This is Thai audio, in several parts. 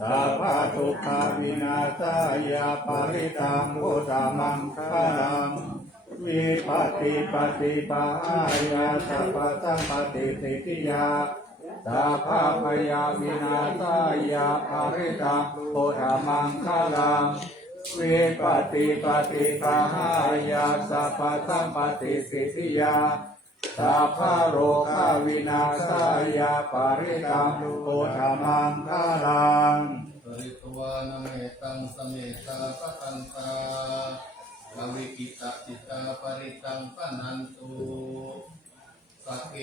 สัพพะทุกขาวินาศายาปริตังพุทธมังคลังวิปัสสิปฏิปายาสัพพะสัมปติสิทธิยาสัพพะพยาวินาศายาปริตังพุทธมังคลังวิปัสสิปฏิปายาสัพพะสัมปติสิทธิยาสัพพะโรควินาศายาปริตังพุทธมังคลังปริตวานเมตังสเมตาปะทันตาภวิกิตาจิตาปริตังปนันตุสักเก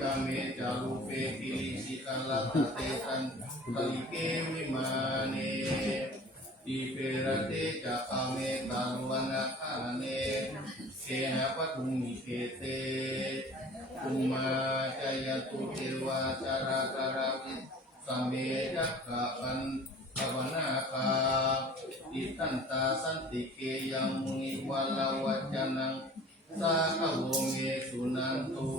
กเมจารุเปกิลิสิตังลัตเตตันตลิเกวิมาเนอิเปรเตจะกเมตาลุวนาคาเนเกนะปะทุมิเกเตอุมาจายตุเทวาจาราการาวิสัมเมจักขะปันภวนาคาอิตันตาสันติเกยังมุนิวาลาวัจนังสาขโวเมสุนันตุ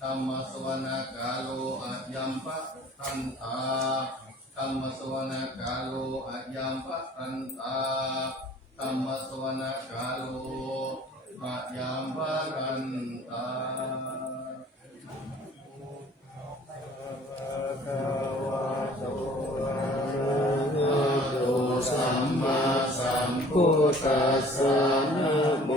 ธรรมสวนากาโลอัจยัมปะทันตาธรรมสวนากาโลอัจยัมปะทันตาธรรมสวนากาโลอัจยัมปะทันตาสัมมาสัมพุทธัสสะนะโม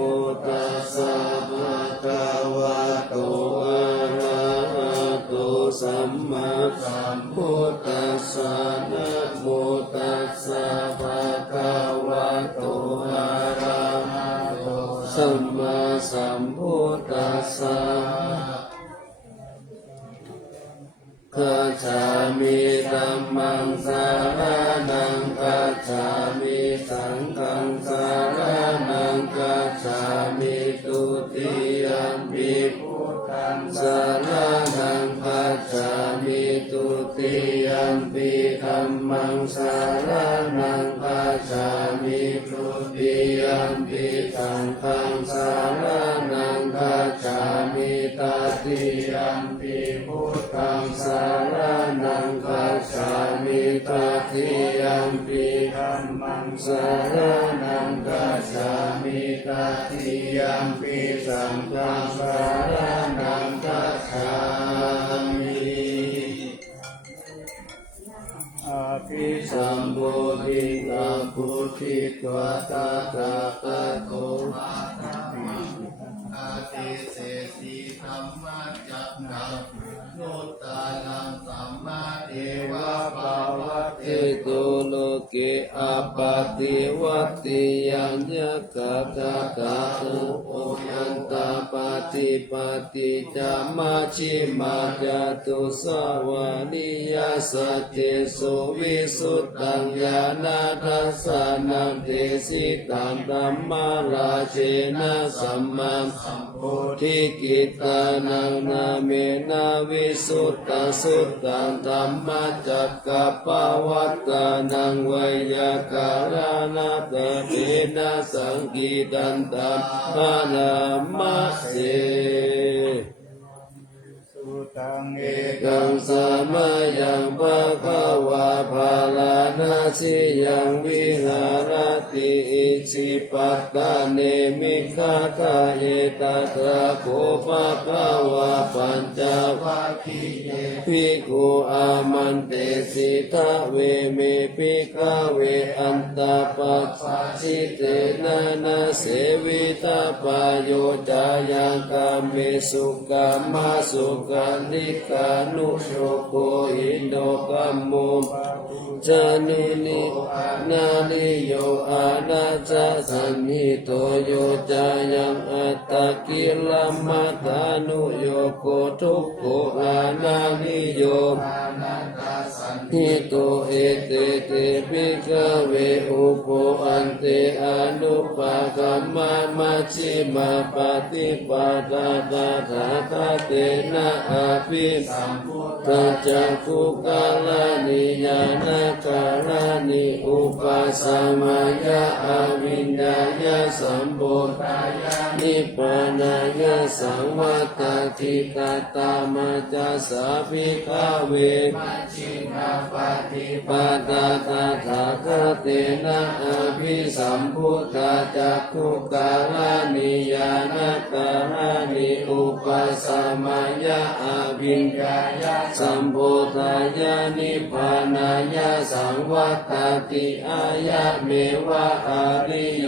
ตัสสะภะคะวะโตอะระหะโตสัมมาสัมพุทธัสสะนะโมตัสสะภะคะวะโตอะระหะโตสัมมาสัมพุทธัสสะกัจฉามิธัมมังสารนังกัจฉามิสังฆังสารนังกัจฉามิตุติยัมปิพุทธังสารนังกัจฉามิตุติยัมปิธัมมังสารนังกัจฉามิตุติยัมปิสังฆังสารนังกัจฉามิตติยัมปิพุทธังสารนังกัจฉามิตติยัมปิธัมมังสารนังกัจฉามิตติยัมปิสังฆังสารนังกัจฉามิอาภิสัมโพธิกาพุทธิตวตาตาคาโตอาตมังอาทิเสสีธรรมะจักขังโนตานังสัมมาเทวะภาวะเตโตโลเกอาปาติวัตติยังยะกะตะกะตุโอยันตาปาติปาติจามาชิมาจาตุสวานิยาสเตโสวิสุตตังญาณทัสสะนังเทสิตังธัมมาราเชนะสัมมาสัมโพธิกิตานังนาเมนะวิสุตตสุตตังธัมมาจักกะปวัตตานังไวยาการณะตะเทนะสังกีตันตัมมานามัสเสตังเอกังสามายังภะคะวะภาลานาสิยังวิหารติอิสิปัตตาเนมิฆะกะเอตัตระโคภะคะวะปัญจวัคคีย์ภิกขุอามันเตสิทะเวเมภิกขเวอันตปัสสชิเตนะนะเสวิตาปายโยจายังกาเมสุกัมมาสุกังนิกานุโชโกหินโดกัมโมจานุนินานิโยอานาจาสันนิโตโยจายังอัตตะกิลมัตตานุโยโกทุกโกอานานิโยนิโตเอเตเตปิกเวอุปโภอันเตอนุปากัมมามัชฌิมาปฏิปทาตถาคเตนะอาภิสัมพุทธัจจคุกาลานิยานาคา ารณิอุปสัมมายะอวินญาญาสัมโพธายะนิพพานายะสังวัตติกาตามาจัสสะภิกขเวมัชฌิมาปฏิปทาตถาคเตนะอภิสัมพุทธาจักขุการานิญาณการานิอุปสัมมายะอวิญญาญาสัมโพธายะนิพพานายะสังวัตติอายะเมวะอาริโย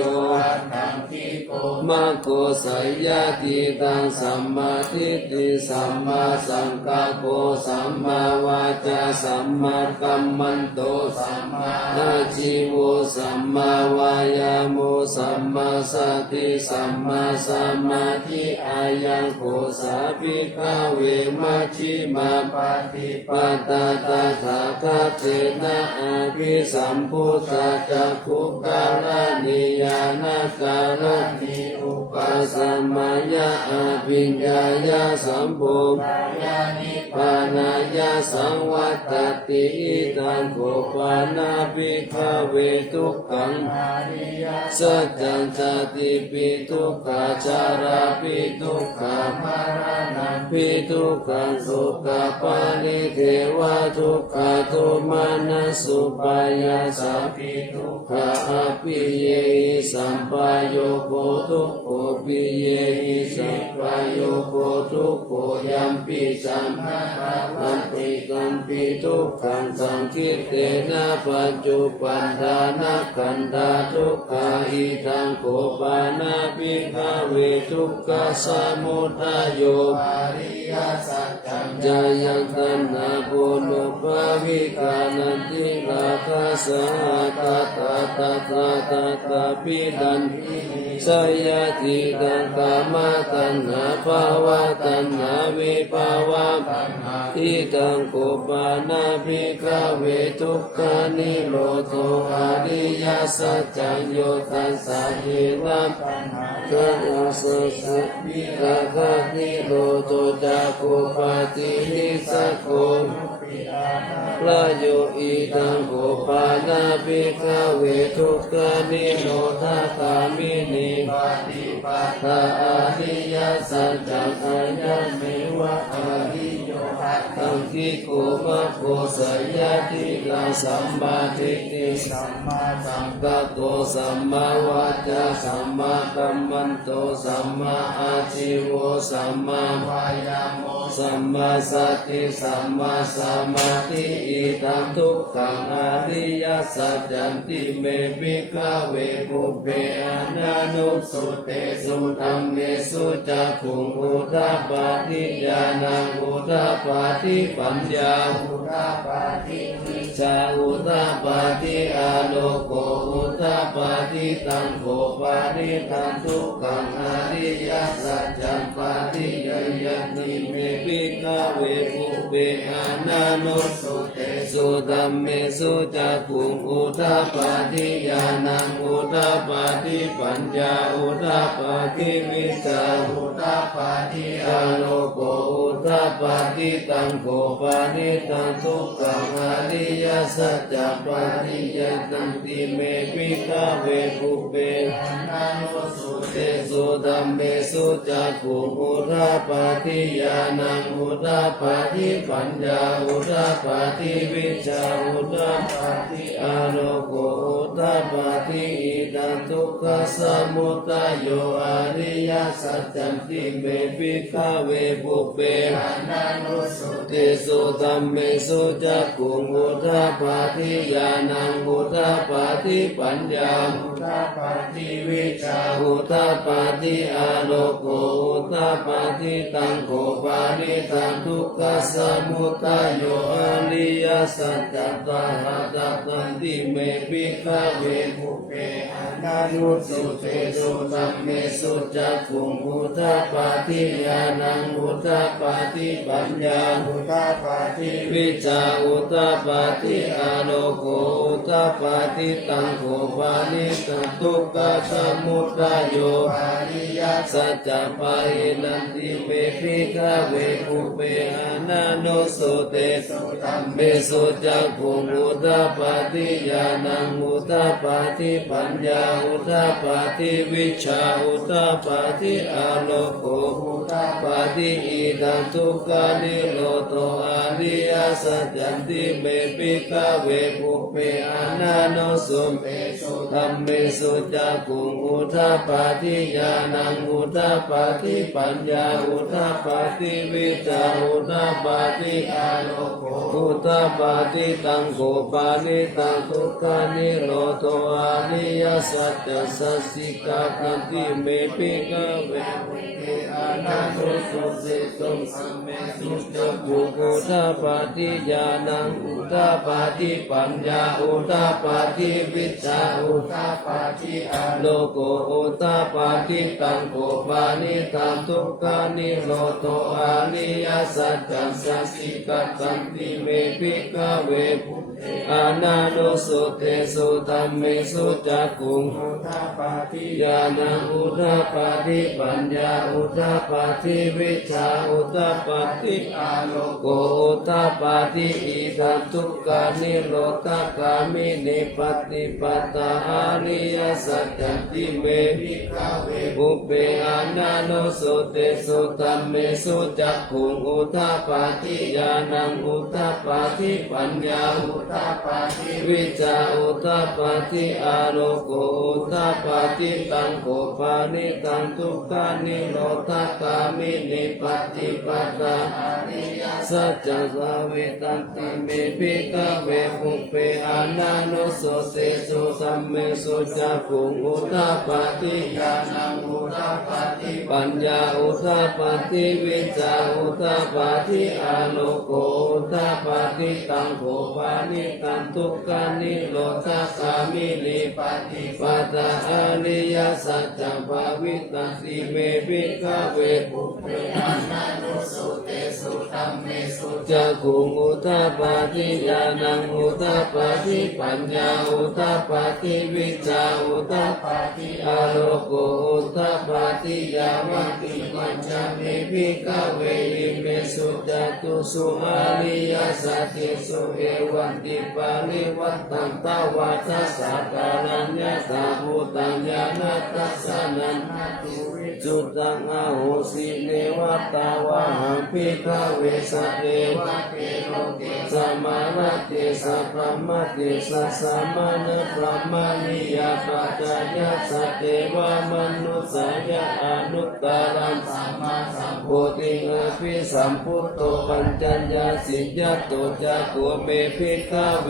ตังคิโกมะโกสัยยะติตังสัมมาทิฏฐิสัมมาสังกัปโปสัมมาวาจาสัมมากัมมันโตสัมมาอาชีโวสัมมาวายาโมสัมมาสติสัมมาสมาธิอายังโกสาภิกขเวมัชฌิมาปฏิปทาตถาคเตนะอภิสัมพุทธาจักขุการณิญาณการณิอุปสัมมายะอภิญญาญาสัมโพธายะนิพพานายะสังวัตติอิตังโกปานาภิกขเวทุกขังอริยสัจจังชาติปิทุกขาจาราปิทุกขามรณะปิทุกขังสุขปานิเทวะทุกขโทมานะสุปายาสาปิทุกขาอภิเยหิสัมปายโยโกทุกโกปิเยหิสัมปายโยโกทุกโกยัมปิสัมภะวัตติกัมปิทุกขังสังคิเตนะปัจจุปันธานะขันธาทุกขาอิทังโกปานาภิกขเวทุกขสมุทัยโยอริยสัจจังจายังตัณหาปุโนภาวิกานันติราคะสหัตตาตถาตถาปิดันสยติตังกามตัณหาภาวะตัณหาวิภาวะตัณหาทิตังโกปานาภิกขเวทุกขานิโรธอริยสัจจังโยตัสสะเยนะกังอาสสะวิราคะนิโรธจักขุปาตินิสักโขลาโยอิตังโกปานาภิกขเวทุกขานิโรธคามินิปฏิปทาอริยสัจจังอายัมเมวะอริโยตังคิโกมะโกสัยยะติตังสัมมาทิฏฐิสัมมาสังกัปโปสัมมาวาจาสัมมากัมมันโตสัมมาอาชีโวสัมมาวายาโมสัมมาสติสัมมาสมาธิอิทังทุกขังอริยสัจจันติเมภิกขเวปุพเพอนานุสุเตสุธัมเมสุจักขุงอุทาปาทิญาณังอุทาปาทิปัญญาอุทาปาทิวิชาอุทาปาทิอาโลโกอุทาปาทิตังโกปาทิตังทุกขังอริยสัจจันปาทิยยันติเมภิกขเวปุพเพอนานุสุเตสุธัมเมสุจักขุงอุทาปาทิญาณังอุทาปาทิปัญญาอุทาปาทิวิชาอุทาปาทิอาโลโกอุทาปาทิตังโกปานิตังทุกขังอริยสัจจปาทิยันติเมภิกขเวปุพเพอนานุสุเตสุธัมเมสุจักขุงอุทาปาทิญาณังอุทาปาทิปัญญาอุทาปาทิวิชาอุทาปาทิอาโลโกอุทาปาทิอิทังทุกขสมุทัยโยอริยสัจจันติเมภิกขเวปุพเพอนานุสุเตสุธัมเมสุจักขุงอุทาปาทิญาณังอุทาปาทิปัญญาอุทาปาทิวิชาอุทาปาทิอาโลโกอุทาปาทิตังโกปานิตังทุกขสมุทัยโยอริยสัจจตถาตันติเมภิกขเวปุพเพอนานุสุ สุเตสุธัมเมสุจักขุงอุทาปาทิญาณังอุทาปาทิปัญญา อุทาปาทิ วิชาอุตปาทิอาโลโกอุตปาทิตังโกปานิสัตตุกะสมุทายโย ปาริยา สัจจปะเอนันติเมพิกาเวภูเปอานาโนสุเต สุตัม เมสุจักขุงอุตปาทิญาณังอุตปาทิปัญญาอุตปาทิวิชาอุตปาทิอาโลโกอุตปาทิอิทันทุกขานิโรโตอาริยสัจจันติเมปิกาเวภูเปอานาโนสุเตสุธัมเมสุจักขุงอุทปาทิญาณังอุทปาทิปัญญาอุทปาทิวิชาอุทปาทิอาโลโกอุทปาทิตังโกปานิตังทุกขานิโรโตอาริยสัจจสัสสิกาคันติเมปิกาเวภูเปอานาโนสุเตสุธัมเมสุจักขุงอุทปาทิญาณังอุทปาทิปัญญาอุทปาทิวิชาอุทปาทิอาโลโกอุทปาทิตังโกปานิตังทุกขานิโรโตอาริยสัจจัสสัสสิกาคันติเมปิกาเวภูเปอานาโนสุเตสุธัมเมสุจักขุง อุทาปาทิ ญาณังอุทปาทิปัญญาอุทปาทิวิชาอุทปาทิอาโลโกอุทปาทิอิทันทุกขานิโรธกามินิปฏิปตาอาริยสัจจันติเมภิกขเวภูเปอานาโนสุเตสุธัมเมสุจักขุงอุทปาทิญาณังอุทปาทิปัญญาอุทปาทิวิชาอุทปาทิอาโลโกอุทปาทิตังโกปานิตังทุกขานิโรธกามินิปฏิปตาอาริยสัจจสาเวตันติเมภิกขเวภูเปอานาโนสุเตสุธัมเมสุจักขุงอุทปาทิญาณังอุทปาทิปัญญาอุทปาทิวิชาอุทปาทิอาโลโกอุทปาทิตังโกปานิตังทุกขานิโรธกามินิปฏิปตาอาริยสัจจภาวิตันติเมภิกขเวภูเปอานาโนสุเตสุธัมเมสุจักขุงอุทปาทิญาณังอุทปาทิปัญญาอุทปาทิวิชาอุทปาทิอาโลโกอุทปาทิยาวันติปัญจเมภิกขเวอิเมสุจัตุสุอาริยสัจติสุเอวันติปาลิวัตตังตาวาทัสสะการัญญาตาภูตัญญาณตัสสะนันตุวิจุตังอาโหสิเนวัตตาวะหังภิกขเวสะเอวะเกโลเกสัมมาระเตสัพพะมะเตสัสสะมานะพระมานิยาปัจจายะสัตเทวมนุสายะอนุตตรังสัมมาสัมพุทธิงอภิสัมพุทโตปัญจัญญาสิยะโตจักขุเมภิกขเว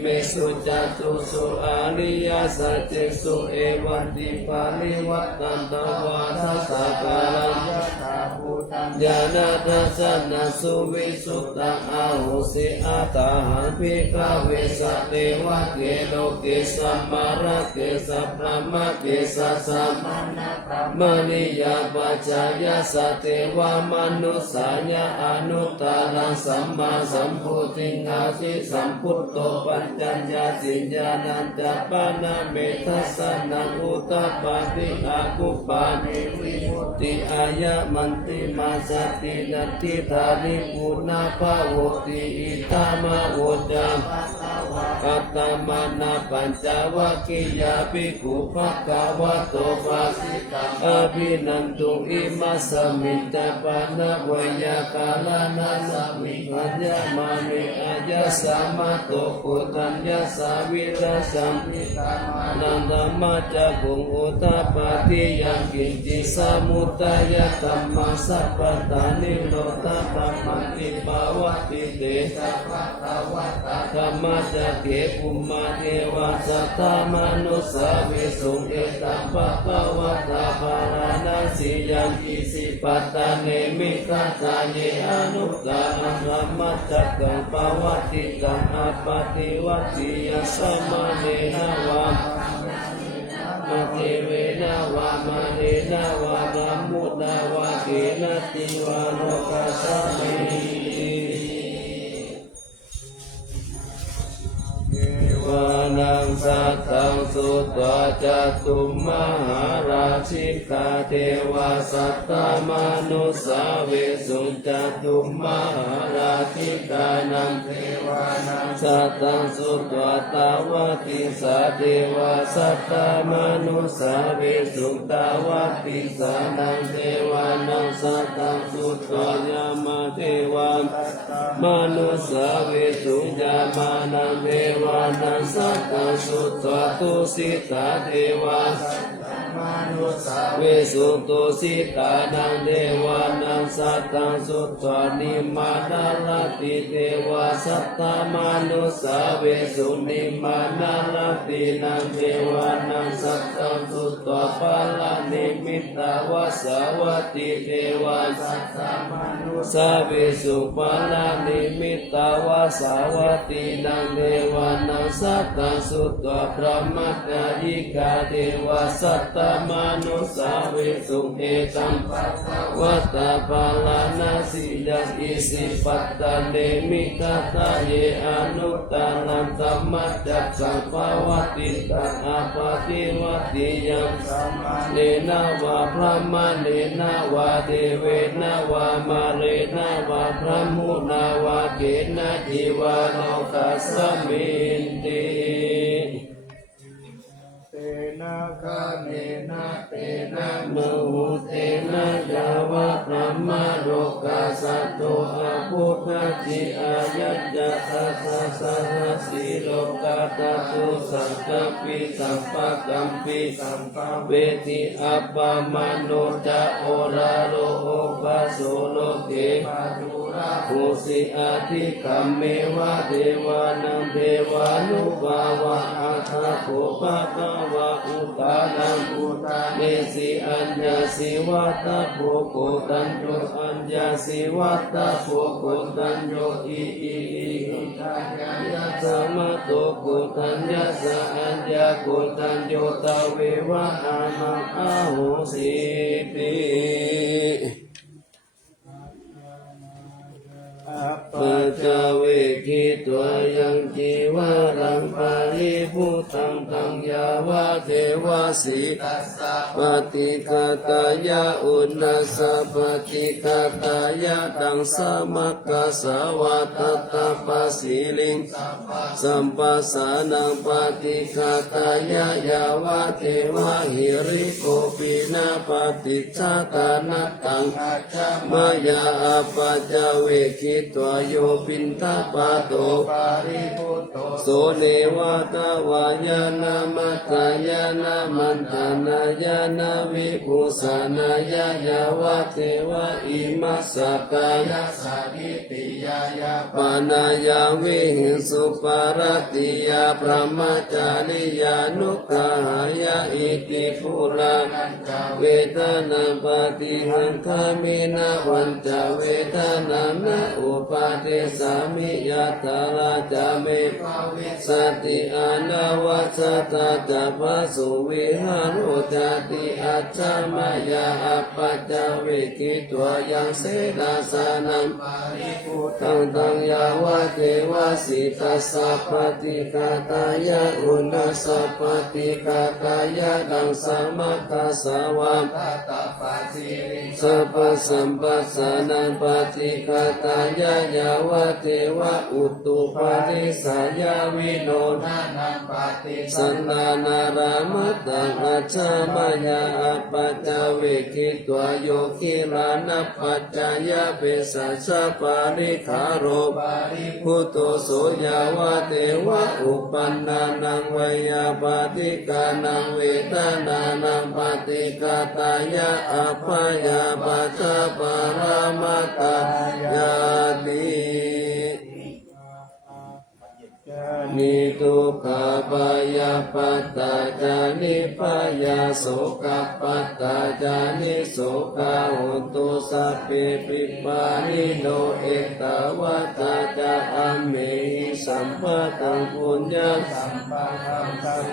เมสุจัตุสุอาริยสัจเจสุเอวันติปาลิวัตตันตวาทัสสะการัญญาตาภูตัญญาณทัสสะนะสุวิสุตตังอาโหสิอาตาหังภิกขเวสะเทวะเกโลเกสัมมาระเกสัพพะมะเกสัสสะมานะพระมณิยาปัจจายะสัตเทวมนุสายะอนุตตรังสัมมาสัมพุทธิงาสิสัมพุทโตปัญจัญญาสิญญาณัญจปานะเมทัสสะนังอุตตปาทิอากุปานิวิมุตติอายะมันติมาสตินัตติธานิปุณาภาโวติอิตามะโวจามปัตตมานาปัญจวัคคียาภิกขุภควะโตภาสิตาอภินันตุอิมัสสมิจจปานะเวยากาลานานามิอัญญมามิอายัสสามาโตปุตัญญาสาวิรัสสัมมิตามานันตมัจจกุงอุตปาทิยังกินจิสามุตตายะธัมมาสัพพตานิโรธาปัมมัติภาวะติเตสัพพะตวัตตะธัมมาจะเกปุมมาเทวะสัทธามนุสาวิสุงเอตัมปะภวะตาภารานัสสิยังอิสิปัตตาเนมิคัสสะเยอนุตตรังธัมมัจจกังภวะติตังอปปติวัตติยสัมมาเนหะวะ อเทเวนาวามาเนนาวานามุนาวาเกนติวาโลกัสสะเมวานังสัตตังสุตวาจตุมมหาราชิกาเทวาสัตตมนุสสาเวสุจตุมมหาราชิกานังเทวานังสัตตังสุตวาตาวติสาเทวาสัตตมนุสสาเวสุตาวติสานังเทวานังสัตตังสุตวายามาเทวามนุสสาเวสุญามานังเทวานังสัตตังสุตวาตุสิตาเทวาเวสุตุสิตานังเทวานังสัตตังสุตวานิมานาลติเทวาสัตตมนุสสาเวสุนิมานาลตินังเทวานังสัตตังสุตวาปาลานิมิตาวาสาวัติเทวาสัตตมนุสสาเวสุปาลานิมิตาวาสาวัตินังเทวานังสัตตังสุตวาพระมัตตายิกาเทวาสัตตมนุสสาเวสุเอตัมวัตตาปาลานาสิยัสอิสิปัตตาเนมิกาตาเยอนุตตานันตัมมัจจักสังภาวติตาอาภาคิวัติยังเนนาวาพระมะเนนาวาเทเวนาวามาเรนาวาพระมุนาวาเกนะจิวาโลกัสสมินติเตนะกะเนนะเตนะ มหุเตนะยาวะพระมะโลกัสสะโตอะพุทธจิอายัจจะทัสสะสะหัสสิโลกาตตุสังฆปิสัมปะกัมปิสัมปะเวทิอัปปมโนจะโอราโรโอปัสโสโลเกปัตุระโหสิอาทิคัมเมวะเทวานังเทวานุภาวะอาคาโคปะกวะอุตานังอุตาเนสิอัญญาสิวัตตะโภโกตัญโยอัญญาสิวัตตะโภโกตัญโยอิอิอิอิทัญญาสมะโตโกตัญญาสะอัญญาโกตัญโยตาเววะอานังอาโหสิติปัจจเวคิตัวยังจีวารังปาริภูตังตังยาวะเทวาสีตัสสะปฏิฆาตายะอุณัสสะปฏิฆาตายะตังสมัคคะสวะตตาปัสสิลิงสัมปัสสานังปฏิฆาตายะยาวะเทวะหิริโกปินาปฏิชาตานัตตังมายาปัจจเวคิตัวโยปินทปาโตปาริพุตโตโสเนวะตวายานามัตตายานามันตานายานาวิภูสานายายาวะเทวะอิมัสสะกายะสักิติยายาปานายาวิหิสุปารติยาพระมจาริยานุกาหายาอิติภูราเวทนาปฏิหังคามินาวันจเวทนานะอุปาเทสามิยาตาราจาเมภาวิสติอานาวัสตาจาภสุวิหารุจติอัจฉมายาอัปปัจจเวกิตัวยังเสนาสานังปาริพุตังตังยาวะเทวะสิตัสสะปฏิฆาตายะอุณัสสะปฏิฆาตายะดังสัมมาตสาวะตาปัสสิริสัพพสัมปัสสานังปฏิฆาตายะยาวะเทวะอุตุปาริสายาวิโนนานังปฏิสันนานารามัตตังอัจฉมายาอัปปัจจเวคิตัวโยคิลานัปปัจจายะเปสัสสะปาริคาโรปาริพุตโตโสยาวะเทวะอุปันนานังวายาปฏิกานังเวทนานังปฏิกาตายะอัปปายาปัจจปารามัตตายาติ นิทุกขปายาปัตตาจานิปายาโสกปัตตาจานิโสกาหุตุสัพเพปิปานิโนเอตวัตตาจาอัมเมหิสัมปะตังปุญญาสัมปะทังตัง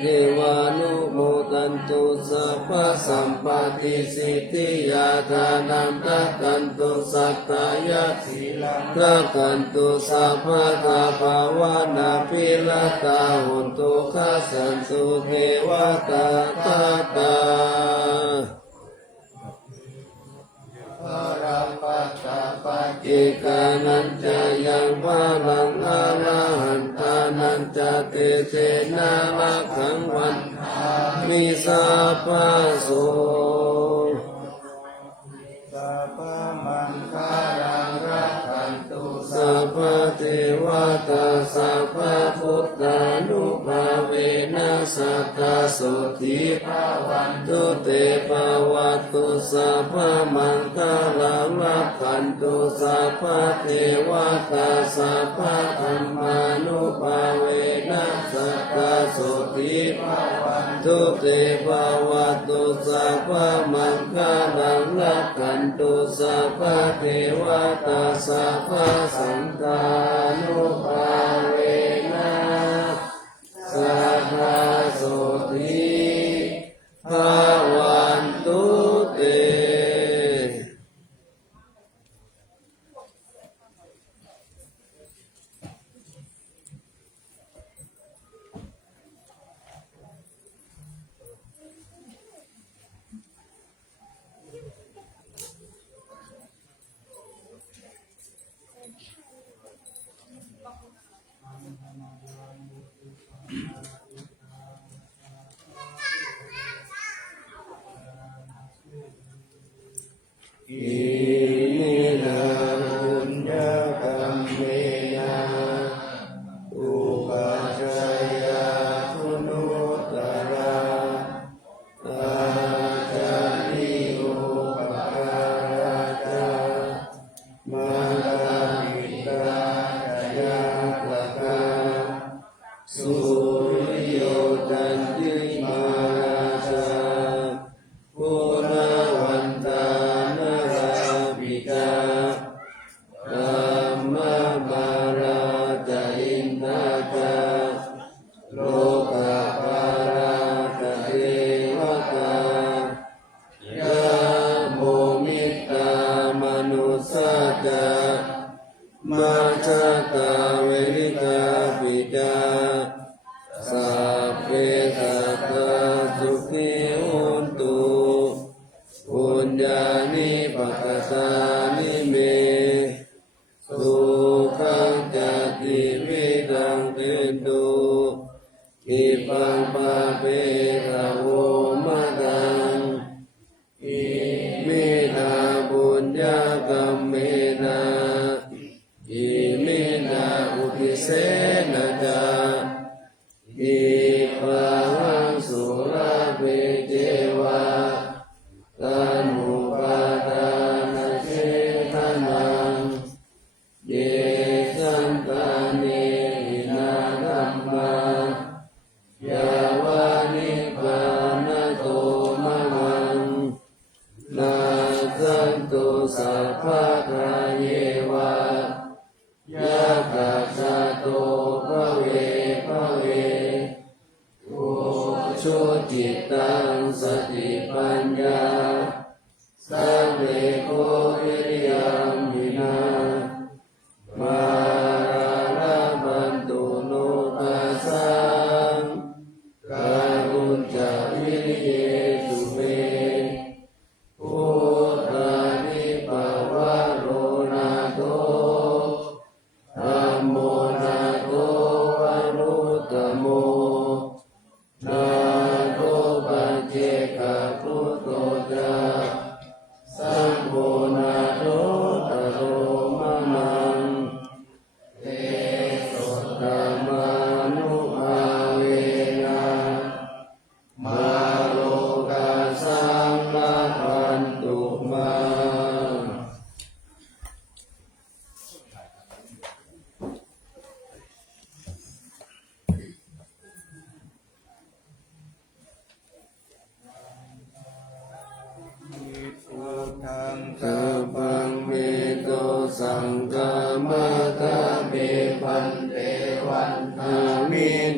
เทวานุโมทันตุสัพพะสัมปติสิทธิยาทานังทักขันตุสัตตายะสีลังทักขันตุสัพพะทาภาวนาปิลตาหุนตุขัสสันตุเทวตาตาตาอิกานันจะยังวาลังอาลาหันตานันจะเตเตนาลักขังวันมิสาปะโสสัพพมังคารังรักขันตุสัพพเทวตาสัพพพุทธานุภาเวนัสสัทธาโสทิภาวันตุเตภวัตตุสัพพมังคารังรักขันตุสัพพเทวตาสัพพธัมมานุภาเวนัสสัทธาโสทิภาวันตุเตภวัตตุสัพพมังคารังรักขันตุสัพพเทวตาสัพพสังฆานุภาเวนัสสัทธาโสทิภาวันตุเตอิมินาบุญญากรรมเมนะอุปัชฌายาทุนุตตระอาจาริโอปการาจามาตาปิตายาปะกาสุริโยจันติมาราชาปุราวันตาปิกาธัมมบาราจาอินทาจาโลกาภาราจาเทวตายาโมมิตามนุสาจามาชาตาเวริกาปิจาสัพเพสัตตาสุขิโหนตุปุญญานิปัสสานิเมสุขังจัตติวิดังเตตุอิปังปะเปตะโวมะตังอิมินาบุญญากรรมเมนะอิมินาอุทิเสนะจาอิปังสุราเปเจวะตันหุปาทานเจตนังเยสันตานิวินาธัมมายาวานิพพานโตมะมังนาสันตุสัพพะทาเยวะยะกัสสะโตภเวภเวโอชุจิตตังสติปัญญาสัพเพโกวิริยัมมินามาราบันตุโนตัสสังการุณจะวิริเยสุเมพุทธานิปวะโรนาโตธัมโมนาโตวรุตตโมนาโตปัจเจกพุทโธจา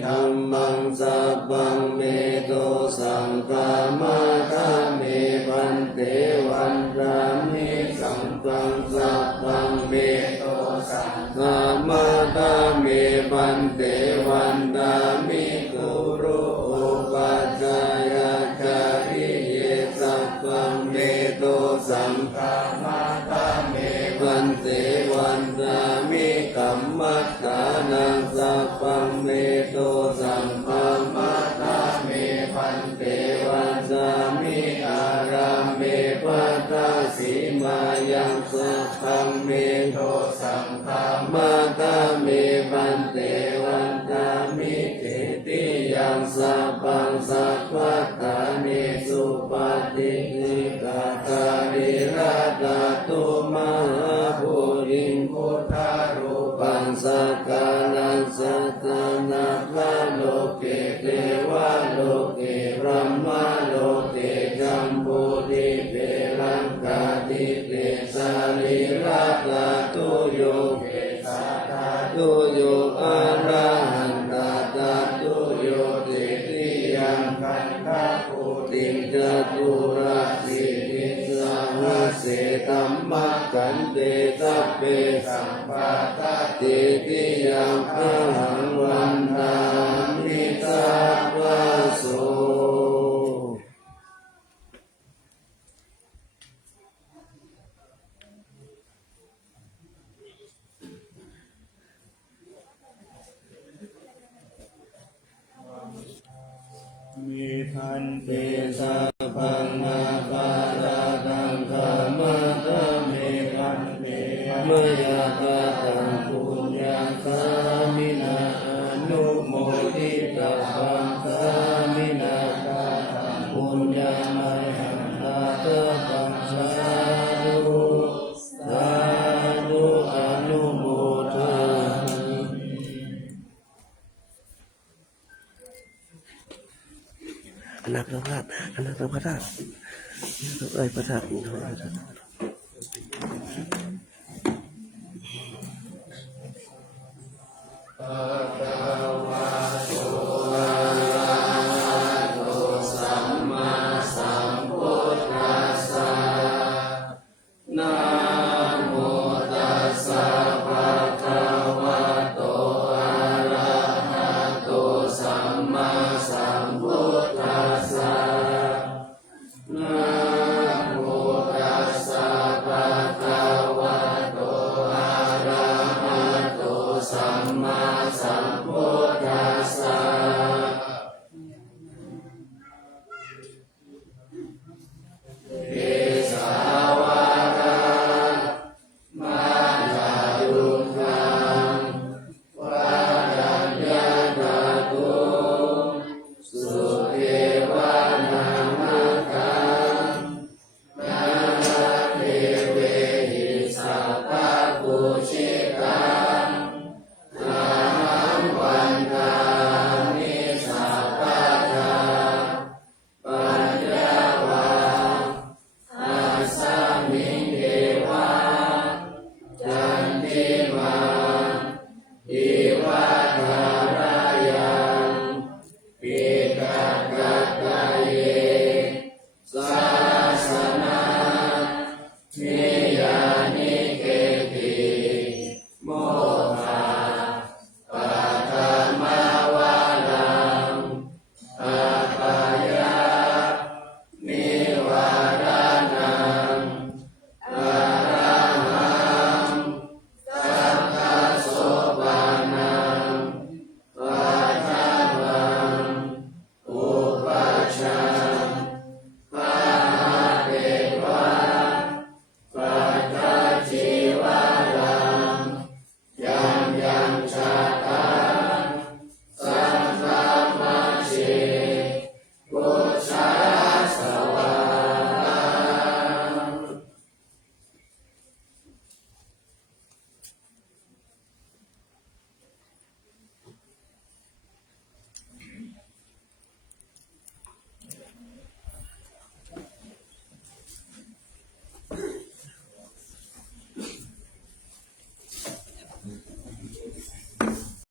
ธัมมังสัพพังเมโตสังฆามาทาเมพันเตวันตามิสังฆังสัพพังเมโตสังฆามาทาเมพันเตวันตามิกุรุอุปัชฌายาจาริเยสัพพังเมโตสังฆามาทาเมพันเตวันตามิกัมมัฏฐานังสัพพังเมโตสังฆามาทาเมพันเตวันตามิอาราเมปัตตาสีมายังสัพพังเมโตสังฆามาทาเมพันเตวันตามิเจติยังสัพพังสัพพัตตานิสุปฏินิกาคาริราตตุมหาภูริงพุทธารูปังสักการังสัตตนาภาโลกเกเทวะโลกเกพรหมโลกเกจัมพูติเปรังกาติเตสาริราตตุโยเกสัตตตุโยอะระหันตตัตตุโยเตติยังคันธะภูติจตุระสิทิสหัสเสธัมมะกันเตสัพเพสัมปะทะติติยังอะหังวันตามิสัพพะโสมิทันเต สัพพังอาภาราตังธรรมะธรรมเมพันเตมยาคาตังปุญญาสามินาอนุโมทิตัสสังสามินาคาตังปุญญามหันตาเตตังสาธุสาธุอนุโมทามิ อนักพระธาตุอนักพระธาตุเอ้ยพระธาตุพระธาตุ นะโมตัสสะภะคะวะโตอะระหะโตสัมมาสัมพุทธัสสะนะโมตัสสะภะคะวะโตอะระหะโตสัมมาสัมพุทธัสสะเอสาวาระมาลายุคังวารัญญาตาตุสุเทวานามาคังนาเทเวหิสัพพะปุชิตังนาหังวันตามิสัพพะทาปัญญาวา อาสามิงเทวาจันติมาอิวาทารายังปิ